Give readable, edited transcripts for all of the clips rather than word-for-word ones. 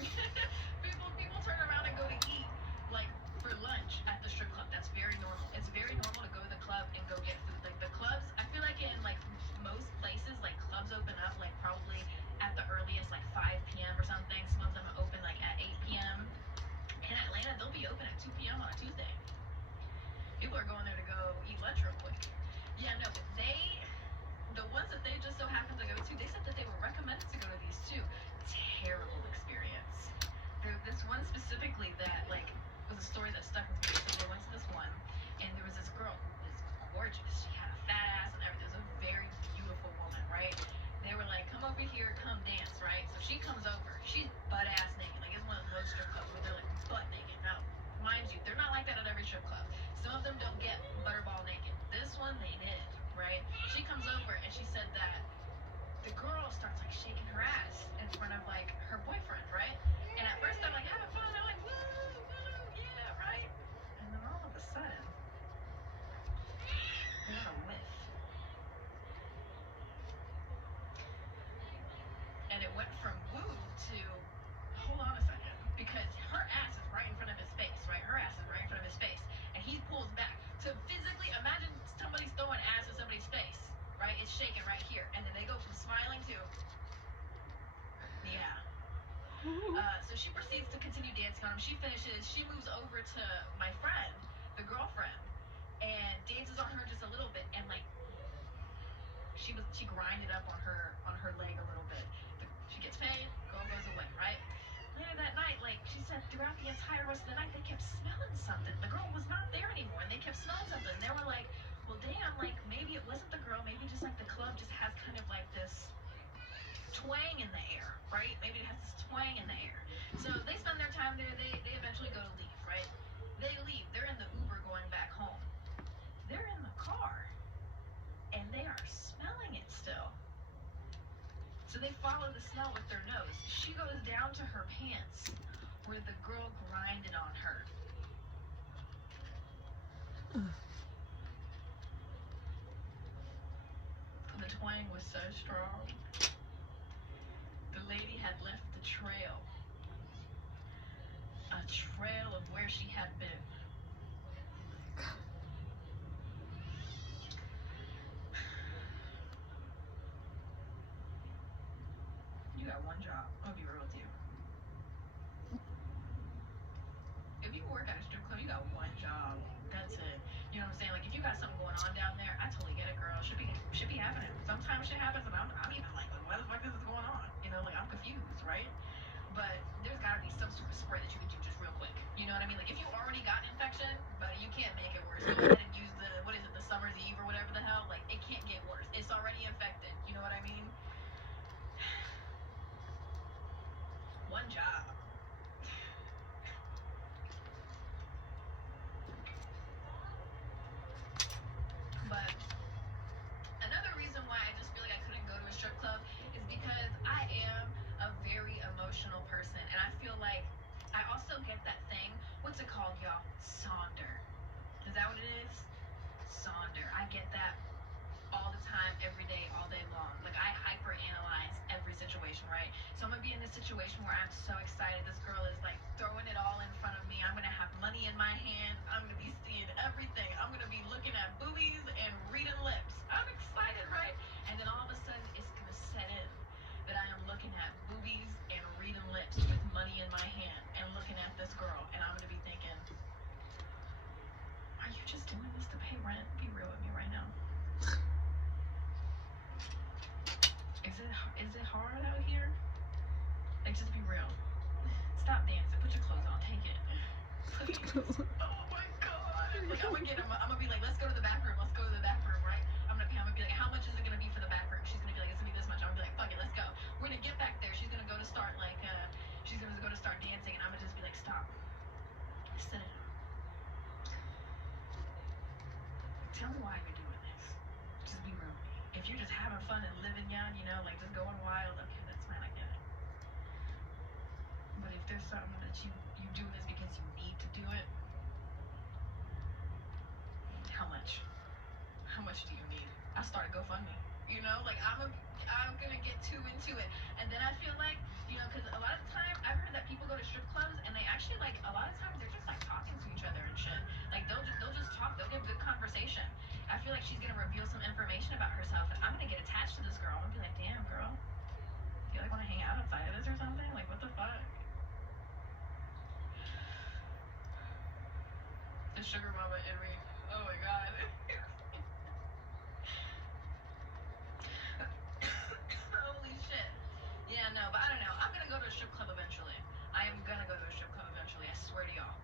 People turn around and go to eat like for lunch at the strip club. That's very normal. It's very normal to go to the club and go get food. Like the clubs, I feel like in like most places, like clubs open up like probably at the earliest like 5 p.m. or something. Some of them open like at 8 p.m. In Atlanta, they'll be open at 2 p.m. on a Tuesday. People are going there to go eat lunch real quick. Yeah, no, but the ones that they just so happened to go to, they said that they were recommended to go to these too. Terrible experience. This one specifically that like was a story that stuck with me. So they went to this one, and there was this girl who was gorgeous. She had a fat ass and everything. It was a very beautiful woman, right? They were like, "Come over here, come dance," right? So she comes over. She's butt ass naked. Like it's one of those strip clubs where they're like butt naked. Now, mind you, they're not like that at every strip club. Some of them don't get butterball naked. This one they did, right? She comes over and she said that the girl starts like shaking her ass in front of like her boyfriend, right? And at first they're like having fun. They're like, woo, woo, yeah, right? And then all of a sudden, they got a whiff. And it went from woo to hold on a second. Because her ass is right in front of his face, right? Her ass is right in front of his face. And he pulls back. To physically imagine somebody's throwing ass in somebody's face, right? It's shaking right here. And then they go from smiling to, yeah. So she proceeds to continue dancing on him. She finishes. She moves over to my friend, the girlfriend, and dances on her just a little bit. And like she grinded up on her leg a little bit. She gets paid. Girl goes away. Right. Later that night, like she said, throughout the entire rest of the night, they kept smelling something. The girl was not there anymore, and they kept smelling something. And they were like, "Well, damn, like maybe it wasn't the girl. Maybe just like the club just has kind of like this twang in the air, right? Maybe it has this twang in the air." So they spend their time there. They eventually go to leave, right? They leave. They're in the Uber going back home. They're in the car, and they are smelling it still. So they follow the smell with their nose. She goes down to her pants, where the girl grinded on her. The twang was so strong. The lady had left the trail. A trail of where she had been. You got one job. I'll be real with you. If you work at a strip club, you got one job. That's it. You know what I'm saying? Like if you got something going on down there, I totally get it, girl. Should be happening. Sometimes shit happens, and I'm even like, what the fuck is this going on? You know, like I'm confused, right? But there's got to be some sort of spray that you can do just real quick. You know what I mean? Like if you already got an infection, but you can't make it worse. Go ahead and use the what is it, the summer's eve or whatever the hell. Like it can't get worse. It's already infected. You know what I mean? One job. But another reason why I just feel like I couldn't go to a strip club is because I am a very emotional person, and I feel like I also get that thing. What's it called, y'all? Sonder. Is that what it is? Sonder. I get that all the time, every day, all day long. Like I hyper analyze every situation, right? So I'm gonna be in this situation where I'm so excited. This girl is like throwing it all in front of me. I'm gonna have money in my hand. I'm gonna be seeing everything. I'm gonna be looking at boobies and reading lips. I'm excited, right? And then all of a sudden it's gonna set in that I am looking at boobies and reading lips with money in my hand and looking at this girl, and I'm gonna be thinking, are you just doing this to pay rent? Be real with me right now. Is it hard out here? Like, just be real. Stop dancing. Put your clothes on. Take it. Please. Oh my god. Like, I'm gonna be like, let's go to the bathroom. Let's go to the bathroom, right? I'm gonna be like, how much is it gonna be for the bathroom? She's gonna be like, it's gonna be this much. I'm gonna be like, fuck it, let's go. We're gonna get back there. She's gonna go to start dancing, and I'm gonna just be like, stop. Sit down. Tell me why you're doing this. Just be real. If you're just having fun and living young, you know, like just going wild, okay, that's fine, I get it. But if there's something that you do this because you need to do it, how much? How much do you need? I started GoFundMe. You know, like I'm gonna get too into it, and then I feel like, you know, because a lot of the time I've heard that The sugar mama in me. Oh my god. Holy shit. Yeah, no, but I don't know. I'm gonna go to a strip club eventually. I am gonna go to a strip club eventually. I swear to y'all.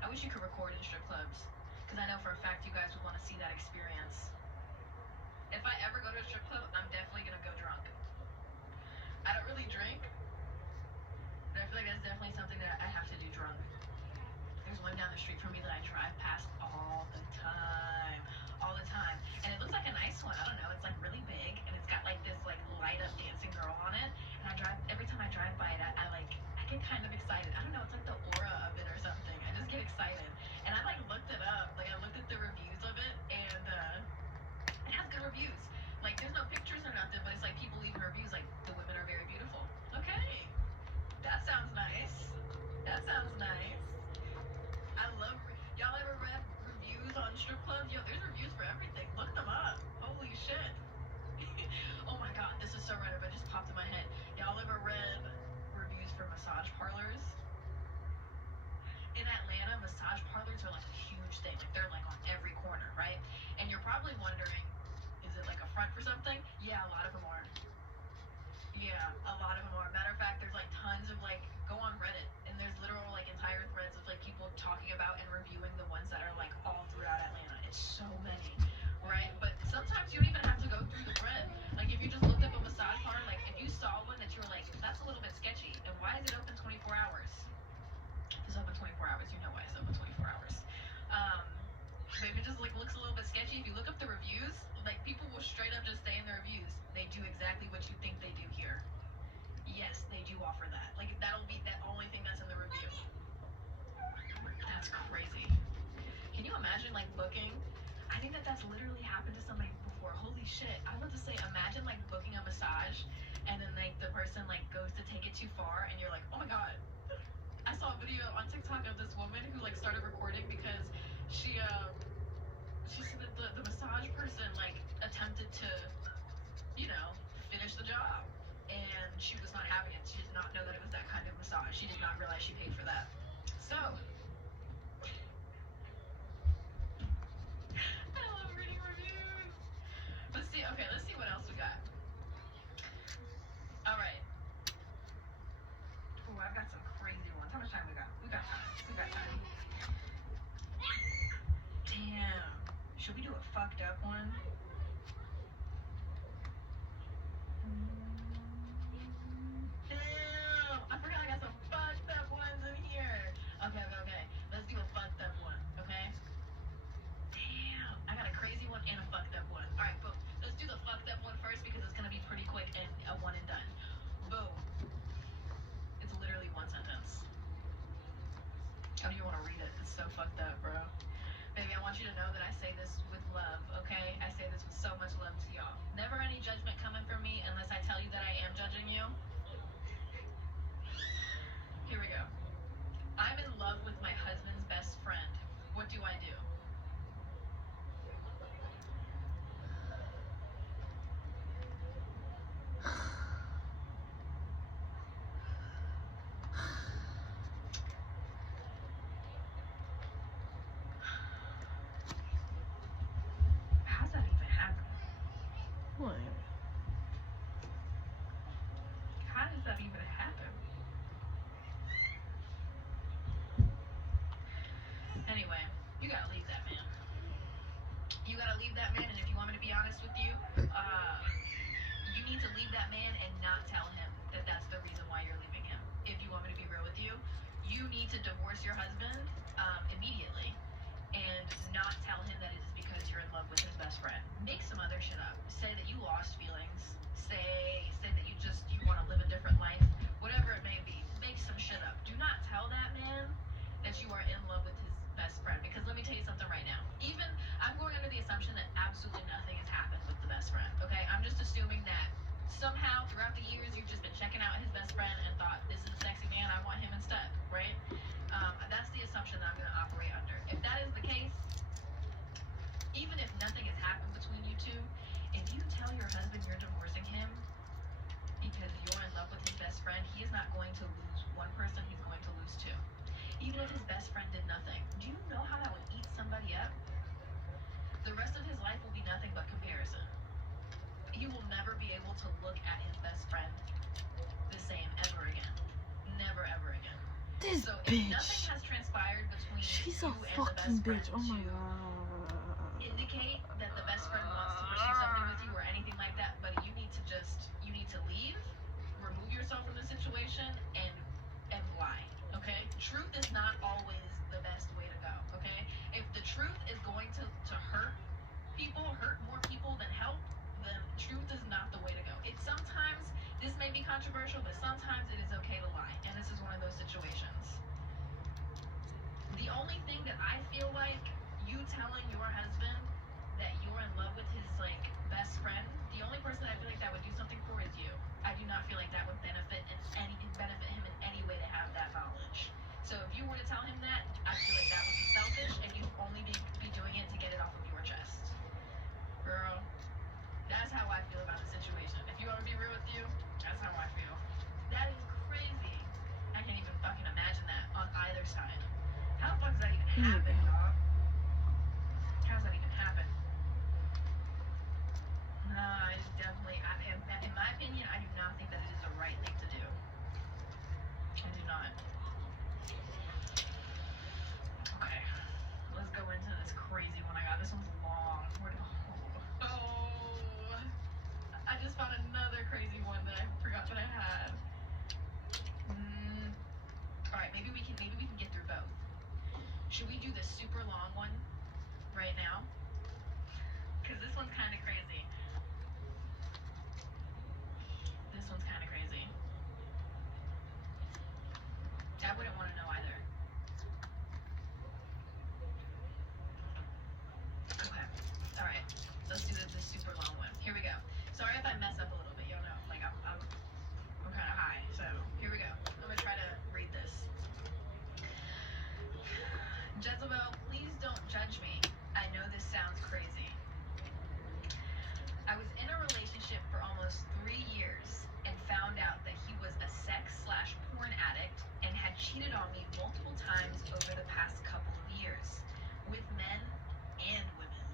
I wish you could record in strip clubs, because I know for a fact you guys would want to see that experience. If I ever go to a strip club, I'm definitely gonna go drunk. I don't really drink, but I feel like that's definitely something that I have to do drunk. There's one down the street from me that I drive past all the time. All the time. And it looks like a nice one. I don't know. It's like really big and it's got like this like light up dancing girl on it. And every time I drive by it, I get kind of excited. I don't know, it's like the aura of it or something. I just get excited. And I like looked it up. Like I looked at the reviews of it and it has good reviews. Like there's no pictures or nothing, but it's like people leaving reviews like the women are very beautiful. Okay. That sounds nice. That sounds nice. I love y'all ever read reviews on strip clubs? Yo, there's reviews for everything. Look them up. Holy shit. Oh my god, this is so random, but it just popped in my head. Y'all ever read reviews for massage parlors? In Atlanta, massage parlors are like a huge thing. Like they're like on every corner, right? And you're probably wondering, is it like a front for something? Yeah, a lot of them are. Yeah, a lot of them are. Matter of fact, there's like tons of like, go on Reddit, and there's literal like entire threads of like people talking about and reviewing the ones that are like all throughout Atlanta. It's so many, right? But sometimes you don't even have to go through the thread. Like if you just looked up a massage parlor, like if you saw one that you were like, that's a little bit sketchy, and why is it open 24 hours? If it's open 24 hours, you know why it's open 24 hours. But if it just like looks a little bit sketchy, if you look up the reviews, like people will straight up just say in the reviews, they do exactly what you think they do here. Yes, they do offer that. Like that'll be that only thing that's in the review. That's crazy. Can you imagine like booking? I think that that's literally happened to somebody before. Holy shit. I was about to say, imagine like booking a massage and then like the person like goes to take it too far and you're like, oh my god. I saw a video on TikTok of this woman who like started recording because she said that the massage person like attempted to, you know, finish the job. And she was not having it. She did not know that it was that kind of massage. She did not realize she paid for that. So, I love reading reviews. Let's see. Okay, let's see what else we got. All right. Ooh, I've got some crazy ones. How much time we got? We got time. We got time. Damn. Should we do a fucked up one? Damn. I forgot I got some fucked up ones in here. Okay. Let's do a fucked up one, okay? Damn. I got a crazy one and a fucked up one. All right, boom. Let's do the fucked up one first because it's going to be pretty quick and a one and done. Boom. It's literally one sentence. How do you want to read it? It's so fucked up, bro. Baby, I want you to know that I say this with love, okay? I say this with so much love to y'all. Never any judgment coming from me unless I tell you that I am judging you. Here we go. I'm in love with my husband's best friend. What do I do? How's that even happen? What? How does that even happen? Anyway, you gotta leave that man. You gotta leave that man, and if you want me to be honest with you, you need to leave that man and not tell him that that's the reason why you're leaving him. If you want me to be real with you, you need to divorce your husband immediately and not tell him that it is because you're in love with his best friend. Make some other shit up. Say that you lost feelings. Say that you want to live a different life. Whatever it may be. Make some shit up. Do not tell that man that you are in love with his best friend. Because let me tell you something right now. Even I'm going under the assumption that absolutely nothing has happened with the best friend. Okay? I'm just assuming that somehow throughout the years you've just been checking out his best friend and thought, this is a sexy man, I want him instead, right? That's the assumption that I'm going to operate under. If that is the case, even if nothing has happened between you two, if you tell your husband you're divorcing him because you're in love with his best friend, he is not going to lose one person, he's going to lose two. Even if his best friend did nothing. Do you know how that would eat he will never be able to look at his best friend the same ever again. Never ever again. This So if bitch. nothing has transpired between She's you a and the fucking best friend bitch. Oh my to god. indicate that the best friend wants to pursue something with you or anything like that, but you need to leave, remove yourself from the situation, and lie. Okay? Truth is not always the best way to go. Okay? If the truth is going to hurt people, hurt more people than help, then truth is not the way to go. Sometimes this may be controversial, but sometimes it is okay to lie, and this is one of those situations. The only thing that I feel like you telling your husband that you're in love with his best friend, the only person I feel like that would do something for is you. I do not feel like that would benefit him in any way to have that knowledge. So if you were to tell him that, I feel like that would be selfish, and you'd only be doing it to get it off of your chest. Girl, that's how I feel about the situation. If you want to be real with you, that's how I feel. That is crazy. I can't even fucking imagine that on either side. How the fuck does that even happen, dog? How does that even happen? Nah, it's definitely, in my opinion, I do not think that it is the right thing to do. I do not. Okay, let's go into this crazy one I got. This one's long. Oh, I just found another crazy one that I forgot that I had. All right, maybe we can get through both. Should we do the super long one right now? Because this one's kind of crazy. This one's kind of crazy. I wouldn't want to know either. Okay. All right. Let's do the super long one. Here we go. Sorry if I mess up a little bit. Y'all know, I'm kind of high. So here we go. I'm gonna try to read this. Jezebel, please don't judge me. I know this sounds crazy. I was in a relationship for almost 3 years and found out that he was a sex/porn addict and had cheated on me multiple times over the past couple of years with men and women.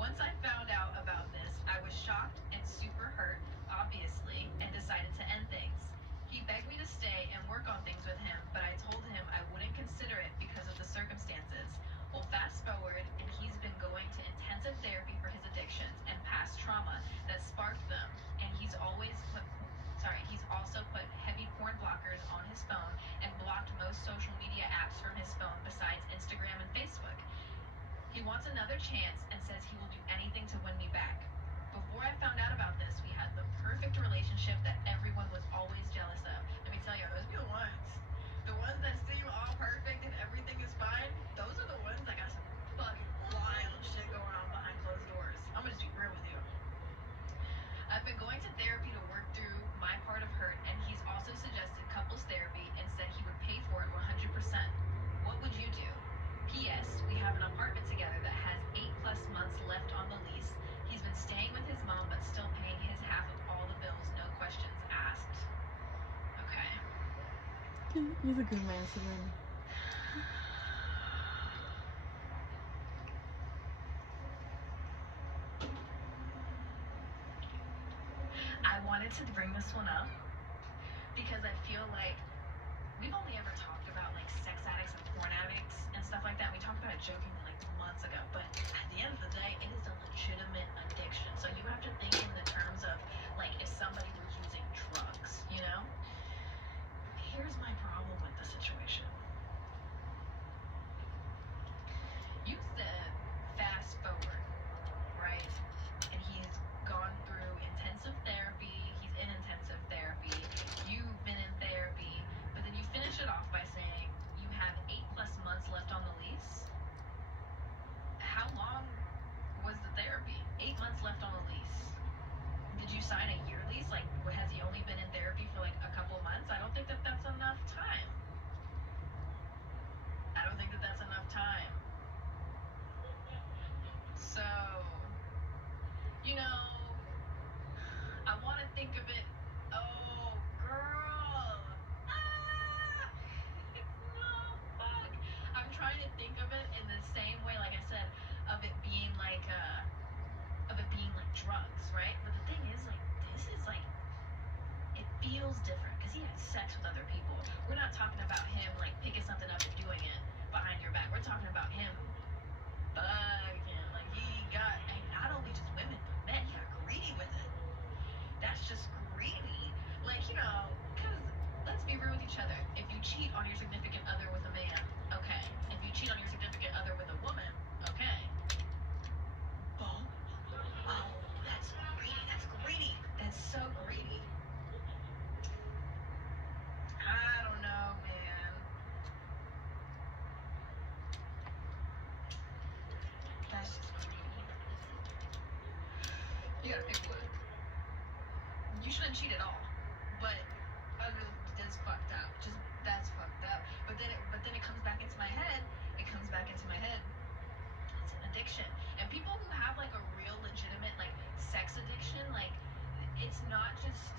Once I found out about this, I was shocked and super hurt, obviously, and decided to end things. He begged me to stay and work on things with him, but I told him I wouldn't consider it because of the circumstances. Well, fast forward, and he's been going to intensive therapy for his addictions and past trauma that sparked them, and he's also put heavy porn blockers on his phone and blocked most social media apps from his phone besides Instagram and Facebook. He wants another chance and says he will do anything to win me back. Before I found out about this, we had the perfect relationship that everyone was always jealous of. Let me tell you, those be the ones. The ones that seem all perfect and everything is fine, those are the ones that got some fucking wild shit going on behind closed doors. I'm gonna just be real with you. I've been going to therapy to work through my part of hurt, and he's also suggested couples therapy and said he would pay for it 100%. What would you do? P.S. We have an apartment together that has 8+ months left on the lease. He's been staying with his mom but still paying his half of all the bills, no questions asked. Okay. He's a good man, Savannah. I wanted to bring this one up because I feel like we've only ever talked about sex addicts and porn addicts and stuff like that. We talked about it jokingly months ago, but at the end of the day, it is a legitimate addiction. So you have to think in the terms of if somebody were using drugs, you know? Here's my problem with the situation. You said fast forward, right? And he's gone through intensive therapy. He's in intensive therapy. You've been in therapy. But then you finish it off by saying you have 8+ months left on the lease. How long was the therapy? 8 months left on the lease. Did you sign a year lease? feels different because he had sex with other people. We're not talking about him like picking something up and doing it behind your back. We're talking about him bugging. Like he got, and not only just women, but men. He got greedy with it. That's just greedy. Like, you know, because let's be real with each other. If you cheat on your significant other with a man, okay. If you cheat on your significant other with a woman, okay. Oh, oh, that's greedy. That's greedy. That's so greedy. I don't know, man. That's just greedy. You gotta pick one. You shouldn't cheat at all. But that's fucked up. Just that's fucked up. But then it comes back into my head. It comes back into my head. It's an addiction. And people who have like a real legitimate like sex addiction, like it's not just